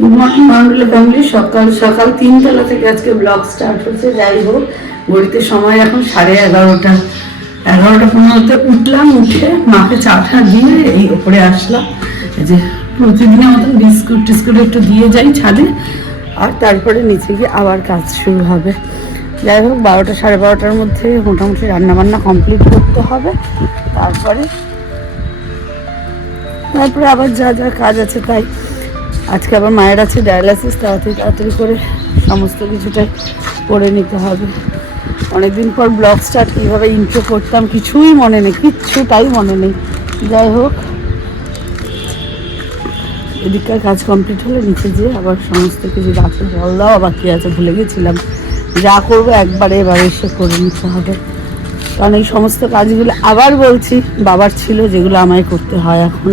Good morning Bangla family. সকাল সকাল 3তলা থেকে আজকে ব্লগ স্টার্ট হচ্ছে। যাই হোক, ঘড়িতে সময় এখন 11:30। 11:15 উঠলাম, উঠে মাকে চা টা দিয়ে এই ওপরে আসলাম। এই যে প্রতিদিনের মতন বিস্কুট টিস্কুট একটু দিয়ে যাই ছাদে, আর তারপরে নিচে গিয়ে আবার কাজ শুরু হবে। যাই হোক, 12টা 12:30টার মধ্যে মোটামুটি রান্নাবান্না কমপ্লিট করতে হবে। তারপরে আবার যা যা কাজ আছে তাই। আজকে আবার মায়ের আছে ডায়ালাসিস, তাড়াতাড়ি করে সমস্ত কিছুটাই করে নিতে হবে। অনেকদিন পর ব্লগ স্টার্ট, কীভাবে ইন্ট্রো করতাম কিছুই মনে নেই, কিচ্ছুটাই মনে নেই। যাই হোক, এদিককার কাজ কমপ্লিট হলে নিচে যেয়ে আবার সমস্ত কিছু রাখতে জল দেওয়া বাকি আছে, ভুলে গেছিলাম। যা করবো একবারে এবার এসে করে নিতে হবে, কারণ এই সমস্ত কাজগুলো আবার বলছি বাবার ছিল, যেগুলো আমায় করতে হয় এখন।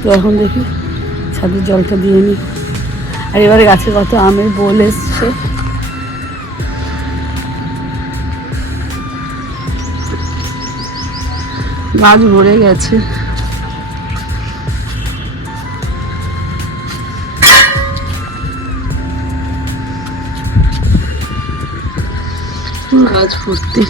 তো এখন দেখি ছাদের জলটা দিয়ে নিই। আর এবারে গাছে কত আমের বোল এসছে, গাছ ভরে গেছে। গাছ ভর্তি।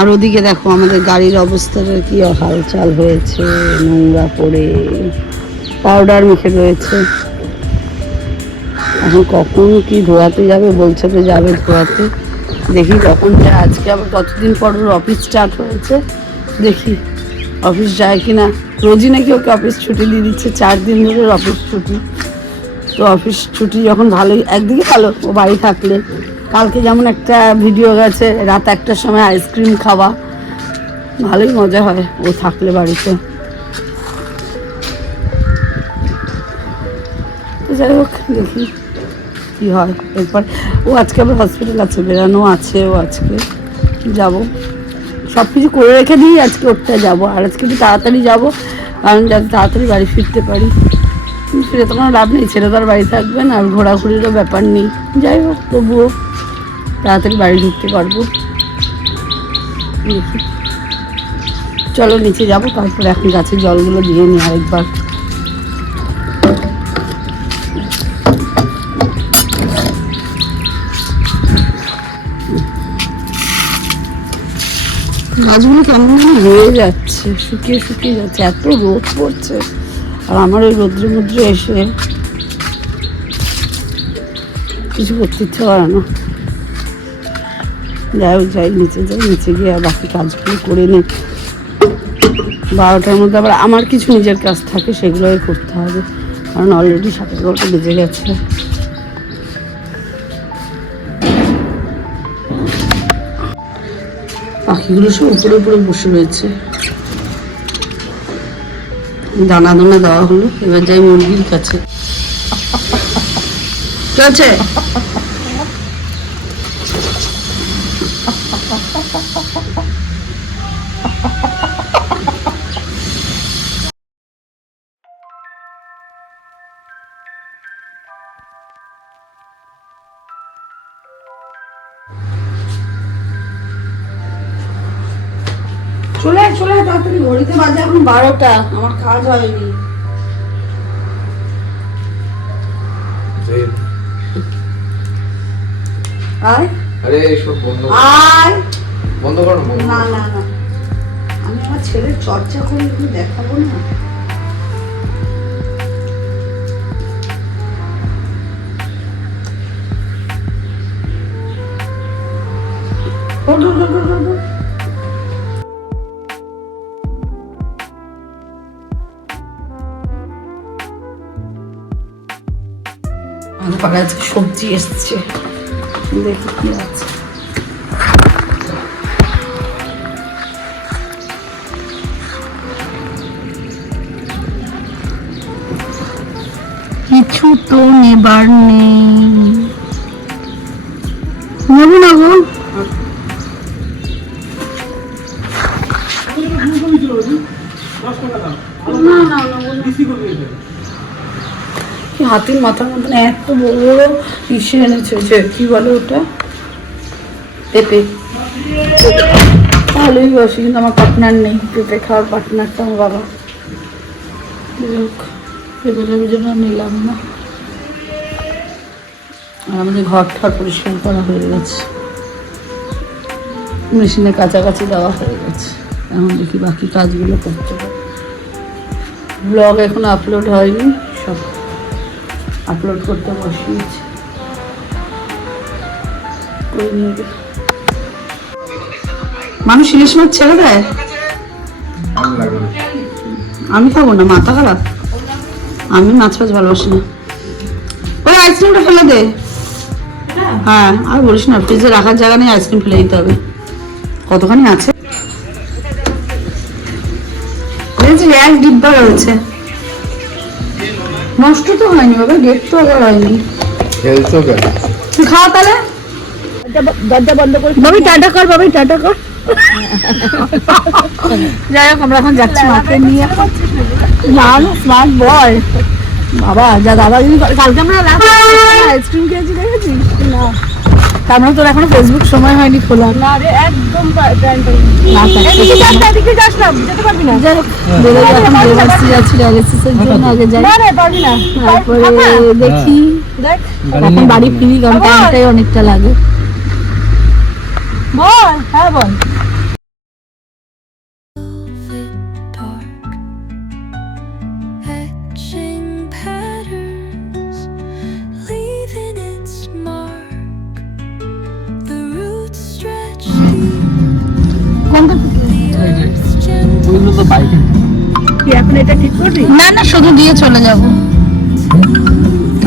আর ওদিকে দেখো আমাদের গাড়ির অবস্থাটা কি হালচাল হয়েছে, নোংরা পড়ে পাউডার মেখে রয়েছে। এখন কখন কি ধোয়াতে যাবে, বলছে তো যাবে ধোয়াতে, দেখি কখন যায়। আজকে আবার কতদিন পর ওর অফিস স্টার্ট হয়েছে, দেখি অফিস যায় কি না। রোজই নাকি ওকে অফিস ছুটি দিয়ে দিচ্ছে, 4 দিন ধরে ওর অফিস ছুটি। তো অফিস ছুটি যখন ভালোই, একদিকে ভালো ও বাড়ি থাকলে। কালকে যেমন একটা ভিডিও গেছে, রাত 1টার সময় আইসক্রিম খাওয়া, ভালোই মজা হয় ও থাকলে বাড়িতে। তো যাই হোক, দেখি কী হয় এরপর। ও আজকে আবার হসপিটাল আছে, বেরানো আছে, ও আজকে যাব। সব কিছু করে রেখে দিই, আজকে ওরটা যাবো। আর আজকে একটু তাড়াতাড়ি যাবো, কারণ যাতে তাড়াতাড়ি বাড়ি ফিরতে পারি। ফিরে তো কোনো লাভ নেই, ছেলে তো আর বাড়ি থাকবেন, আর ঘোরাঘুরিরও ব্যাপার নেই। যাই হোক, তবুও তাড়াতাড়ি বাড়ি ঢুকতে পারবো। দেখি, চলো নিচে যাবো, তারপরে এখন গাছের জলগুলো দিয়ে নিই আরেকবার। গাছগুলো কেমন হয়ে যাচ্ছে, শুকিয়ে যাচ্ছে, এত রোদ পড়ছে। আর আমার ওই রৌদ্রে মুদ্রে এসে কিছু করতে ইচ্ছে করে না। যাই নিচে গিয়ে বাকি কাজগুলো করে নিই। 12টার মধ্যে আবার আমার কিছু নিজের কাজ থাকে, সেগুলোই করতে হবে, কারণ অলরেডি 11:30 বেজে গেছে। পাখিগুলো সব উপরে বসে রয়েছে। দানা দেওয়া হলো, এবার যাই মুরগির কাছে। চলছে চলে তাড়াতাড়ি, ঘড়িতে বাজে এখন 12টা, আমার কাজ হয়নি। আমি আমার ছেলের চর্চা করে একটু দেখাবো না। পাড়ায় আজকে সবজি এসছে, দেখি কি আছে। কিছু তো নেবার নেই, নেব না গো। হাতির মাথার মতন এত বড় বড় ইসে এনেছে, যে কি বলে ওটা, পেঁপে। ভালোই বসে, কিন্তু আমার পার্টনার নেই, পেঁপে খাওয়ার পার্টনারটা আমার বাবা। বেরোনোর জন্য নিলাম না। আর আমাদের ঘরটা পরিষ্কার করা হয়ে গেছে, মেশিনে কাছাকাছি দেওয়া হয়ে গেছে। এখন দেখি বাকি কাজগুলো করতে হবে। ব্লগ এখনো আপলোড হয়নি, সব আপলোড করতে বসিয়েছি। মানুষ ইলিশ মাছ ছেড়ে দেয়, আমি খাবো না, মাথা খারাপ। আমি মাছ ফাছ ভালোবাসি না। ওই আইসক্রিমটা ফেলে দে। হ্যাঁ আর বলিস না, ফ্রিজে রাখার জায়গা নেই, আইসক্রিম ফেলে দিতে হবে। কতখানি আছে, এক ডিব্বা রয়েছে, নষ্ট তো হয়নি বাবা, ডেট তো আবার হয়নি। তুই খাওয়া তাহলে, দরজা বন্ধ করে বাবি টাটা কর, বাবি টাটা কর। যাই হোক আমরা এখন যাচ্ছি মাকে নিয়ে। না স্মার্ট বয় বাবা, যা দাদা দিদি কালকে আমরা আইসক্রিম খেয়েছি, দেখেছিস না? তার মানে তোর এখনো ফেসবুক সময় হয়নি খোলা? না রে, একদম তারপরে দেখি এখন বাড়ি ফিরি, কারণ টাইমটাই অনেকটা লাগে। বল, হ্যাঁ বল। না না, শুধু দিয়ে চলে যাব।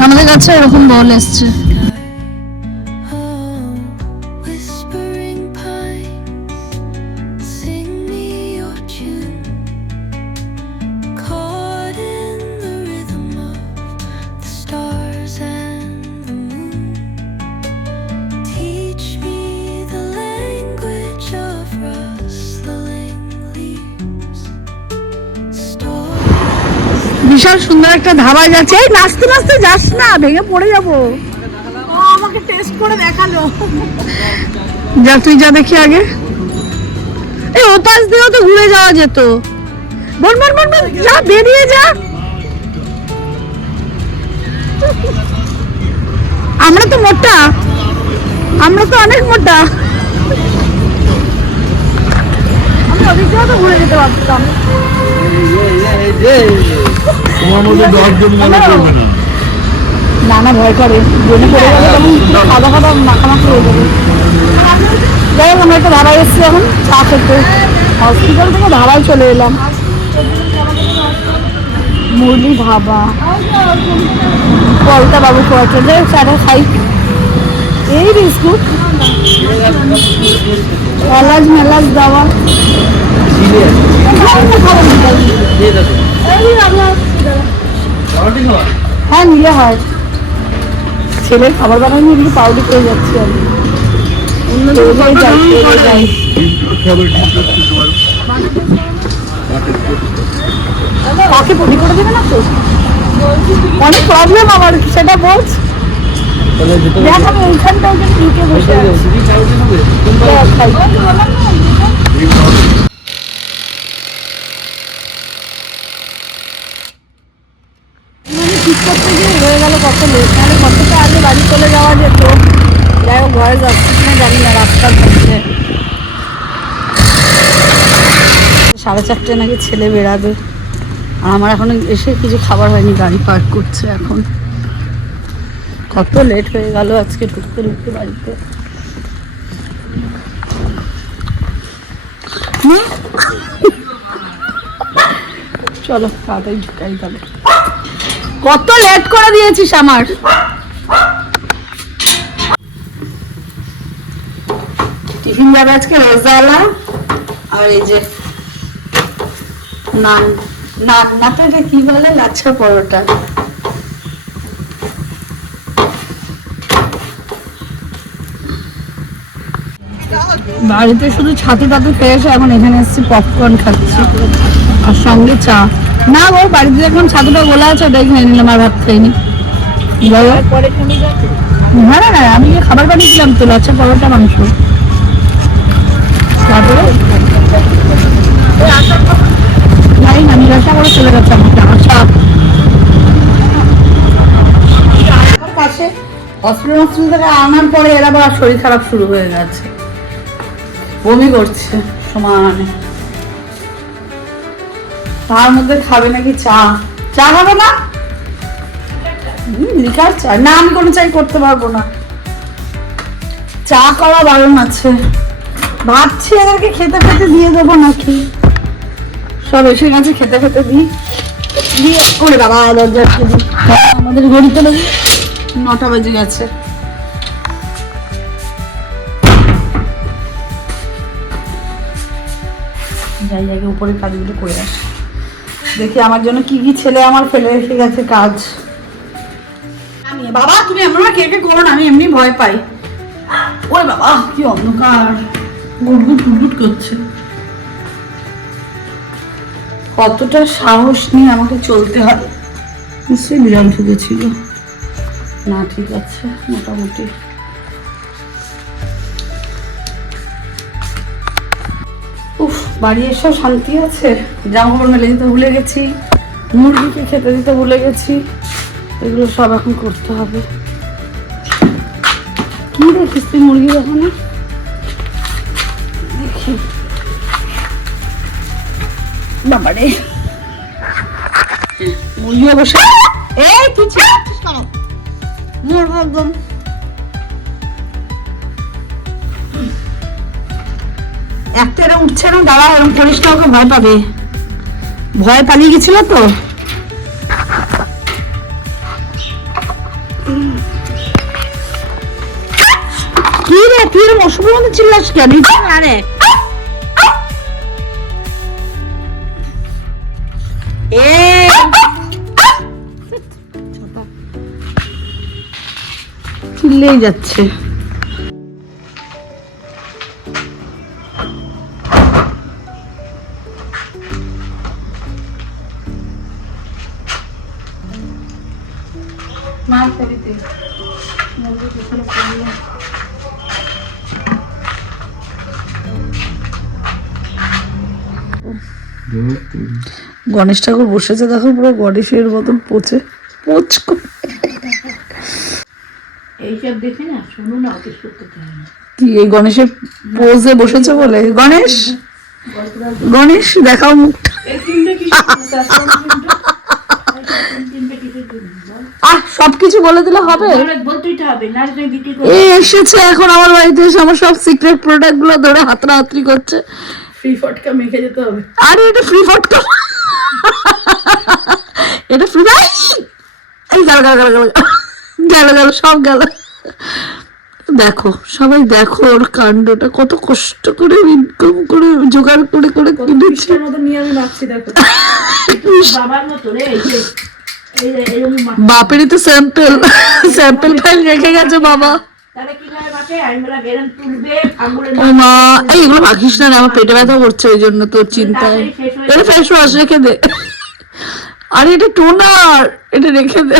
আমাদের কাছে এরকম বল এসছে। বিশাল সুন্দর একটা ধাবায় যাচ্ছে। এই নাচতে নাচতে যাস না, ভেঙে পড়ে যাবো। আমাকে টেস্ট করে দেখালো। যা তুই যা দেখি আগে। এই ওপাশ দিয়েও তো ঘুরে যাওয়া যেত। বল বল বল, যা বেরিয়ে যা। আমরা তো মোটা, আমরা তো অনেক মোটা। আমি ওদিক দিয়েও তো ঘুরে যেতে পারতাম। না না, ভয় করে, জেনে পড়ে গেলে তখন খাওয়া খাওয়া মাখামাখি হয়ে যাবে। যাই হোক আমরা একটা ধাবায় এসেছি এখন চা খেতে। হসপিটাল থেকে ধাবায় চলে এলাম, মুরলি ধাবা, পলতা বাবু কোয়ার্টার। যাই হোক চাটা খাই। এই বিস্কুট এলাচ মেলাচ দেওয়া। হ্যাঁ নিলে হয়। ছেলের খাবার বানানো কিন্তু পাউডি পেয়ে যাচ্ছি আমি। কাকে পটি করে দেবে না তো, অনেক প্রবলেম আমার, সেটা বলছি। দেখ আমি এইখানটাও ঢুকে বসে আছি। ঠিক করতে গিয়ে হয়ে গেল কত লেট, নাহলে কতটা আগে বাড়ি চলে যাওয়া যেত। যাই হোক ঘরে যাচ্ছি কিনা জানি না, রাস্তার মধ্যে 4:30 নাকি ছেলে বেরাবে। আর আমার এখনো এসে কিছু খাবার হয়নি, গাড়ি পার্ক করছে এখন। কত লেট হয়ে গেল আজকে ঢুকতে ঢুকতে বাড়িতে। চলো তাড়াতাড়ি ঢুকাই তাহলে। কত লেট করে দিয়েছিস আমার। টিফিন যাবে আজকে রেজালা, আর এই যে নান। নান না তো এটা কি বলে, লাচ্ছা পরোটা। বাড়িতে শুধু ছাতু টাতু খেয়েছে, এখন এখানে এসেছি পপকর্ন খাচ্ছি আর সঙ্গে চা। না ওর বাড়িতে এখন ছাতুটা গোলা আছে, ওটাই খেয়ে নিলাম, আর ভাত খাইনি। হ্যাঁ না, আমি যে খাবার বানিয়েছিলাম তো, লাচ্ছা পরোটা মাংস। তারপরে আমি রাস্তা করে চলে গেছে আমার চা। হসপিটাল থেকে আনার পরে এরা আবার শরীর খারাপ শুরু হয়ে গেছে, বমি করছে সমানে। তার মধ্যে খাবে নাকি চা, চা খাবে না? লিকার চা না, আমি কোনো চাই করতে পারবো না, চা করা বারণ আছে। ভাবছি এদেরকে খেতে খেতে দিয়ে দেবো নাকি, সব এসে গেছে, খেতে খেতে দিই দিয়ে করে বাবা দরজা দিই। আমাদের ঘড়িতে লেগে 9টা বেজে গেছে। যাই আগে উপরে কাজগুলো করে আসি, দেখি আমার জন্য কি কি ছেলে আমার ফেলে রেখে গেছে কাজ। বাবা তুমি এমন কে কে করো না, আমি এমনি ভয় পাই। ওরে বাবা কি অন্ধকার, গুটগুট গুটগুট করছে। কতটা সাহস নিয়ে আমাকে চলতে হয়। নিশ্চয়ই বিড়াল ঢুকেছিল না, ঠিক আছে মোটামুটি। উফ, বাড়ি এসেও শান্তি আছে। জামা কাপড় মেলে দিতে ভুলে গেছি, মুরগিকে খেতে দিতে ভুলে গেছি, এগুলো সব এখন করতে হবে। কি দেখিস তুই মুরগি ওখানে? দেখি বাবারে, মুরগিও বসে এই কিছু মরবো একদম। একটা এরকম উঠছে না, দাঁড়া এরকম করিস না, ওকে ভয় পাবে, ভয় পালিয়ে গেছিল তো। কি রে তুই এরকম অসুবিধার মধ্যে চিল্লাস কেন? আরে চিল্লেই যাচ্ছে। গণেশ ঠাকুর বসেছে দেখো, পুরো গণেশের মতন পচে পোচ এইসব দেখে না, শোনো না, অফিস করতে কি এই গণেশের পোজে বসেছে বলে। গণেশ গণেশ দেখাও মুখটা। সবকিছু বলে দিলে হবে? এসেছে এখন আমার বাড়িতে এসে আমার সব সিক্রেট প্রোডাক্ট গুলো ধরে হাতড়াহাতড়ি করছে। ফ্রি ফটকা মেখে যেতে হবে। আরে এটা ফ্রি ফটকা, এটা ফ্রি। এই গেল গেল গেল গেল গেল সব গেল। দেখো সবাই দেখো ওর কাণ্ডটা, কত কষ্ট করে ইনকাম করে জোগাড় করে করে কিনেছে। বাপেরই তো স্যাম্পল স্যাম্পল ফাইল রেখে গেছে বাবা। ও মা, এইগুলো মাখিস না, আমার পেটে ব্যথা করছে ওই জন্য তোর চিন্তায়। এটা ফেস ওয়াশ রেখে দে। আরে এটা টোনার, এটা রেখে দে।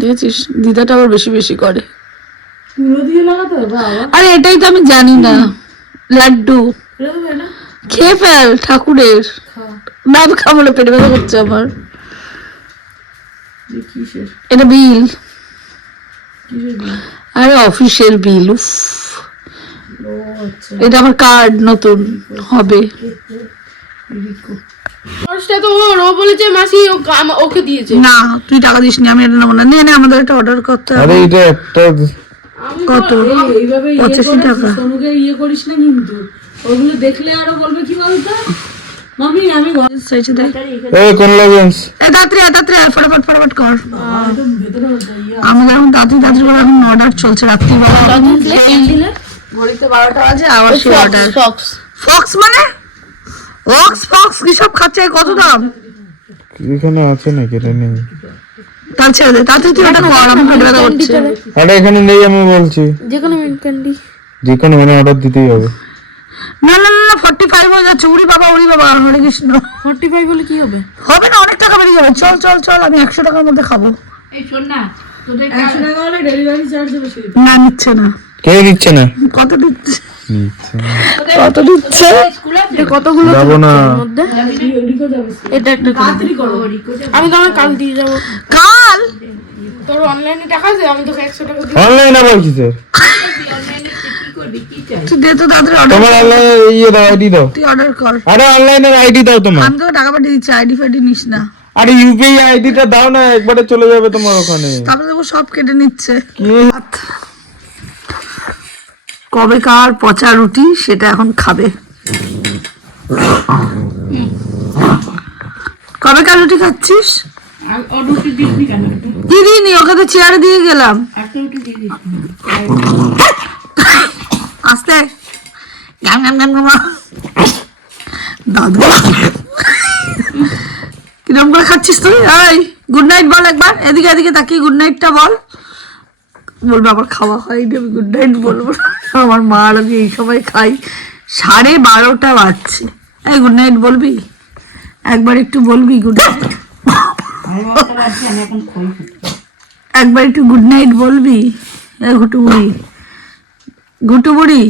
দেখেছিস দিদাটা আবার বেশি বেশি করে। আরে এটাই তো আমি জানি না। লাড্ডু খেয়ে ফেল ঠাকুরের। না আমি খাবো না, পেটে ব্যথা করছে আমার। এটা বিল, আরে অফিসের বিল। উফ, এটা আমার কার্ড নতুন হবে। ওকে দিয়েছে না, তুই টাকা দিস নি, আমি এটা নেবো না। নিয়ে নে, আমাদের একটা অর্ডার করতে হবে। কত? 85 টাকা। সোনুকে ইয়ে করিস না কিন্তু, ওগুলো দেখলে আরো বলবে কি বলতো মামি আমি ঘরে সেচে দেই। এই কোন লাগেন্স? এই তাড়াতাড়ি ফটাফট ফটাফট কর। আমাদের এখন তাড়াতাড়ি করে এখন অর্ডার চলছে রাত্রি বেলা। ঘড়িতে 12টা বাজে, আবার সেই অর্ডার। ফক্স মানে ফক্স কি সব খাচ্ছে? কত দাম? এখানে আছে নাকি? এটা নেই, তার ছেড়ে দে তাড়াতাড়ি, তুই ওটা কর, আমি পেটে ব্যথা করছে। আরে এখানে নেই, আমি বলছি যেকোনো মিন্ট ক্যান্ডি, যেকোনো মানে অর্ডার দিতেই হবে। না না না 45 হয়ে যাচ্ছে। উড়ি বাবা হরে কৃষ্ণ। 45 বলে কি হবে? হবে না, অনেক টাকা বেরিয়ে যাবে। চল চল চল, আমি 100 টাকার মধ্যে খাবো। এই শোন না, তোদের 100 টাকা হলে ডেলিভারি চার্জ বেশি। না নিচ্ছে না। কে দিচ্ছে না? কত দিচ্ছে? নিচ্ছে না। কত দিচ্ছে? এটা কতগুলো যাবো না। এর মধ্যে এটা একটা আমি তোমাকে কাল দিয়ে যাবো। কাল তোর অনলাইনে টাকা আছে, আমি তোকে 100 টাকা দিই। অনলাইন আবার কিসের? তুই দে তো তাড়াতাড়ি অর্ডার তোমার অনলাইন ইয়ে দাও, আইডি দাও। তুই অর্ডার কর। আরে অনলাইনের আইডি দাও তোমার। আমি তোকে টাকা পাঠিয়ে দিচ্ছি, আইডি ফাইডি নিস না। আরে ইউপিআই আইডিটা দাও না, একবারে চলে যাবে তোমার ওখানে। তারপরে দেখো সব কেটে নিচ্ছে। কি? কবে কার পচা রুটি সেটা এখন খাবে। কবে কার রুটি খাচ্ছিস? দিদিনি, ওকে তো চেয়ারে দিয়ে গেলাম। আস্তে গান গান গান গান। দাদু কিরম করে খাচ্ছিস তুই? এই গুড নাইট বল একবার, এদিকে এদিকে তাকিয়ে গুড নাইটটা বল। বলবো আবার খাওয়া হয়নি, আমি গুড নাইট বলবো। আমার মা আর আমি এই সময় খাই, 12:30 বাজছে। এই গুড নাইট বলবি একবার, একটু বলবি গুড নাইট, একবার একটু গুড নাইট বলবি? ঘুটু বুড়ি, ঘুটু বুড়ি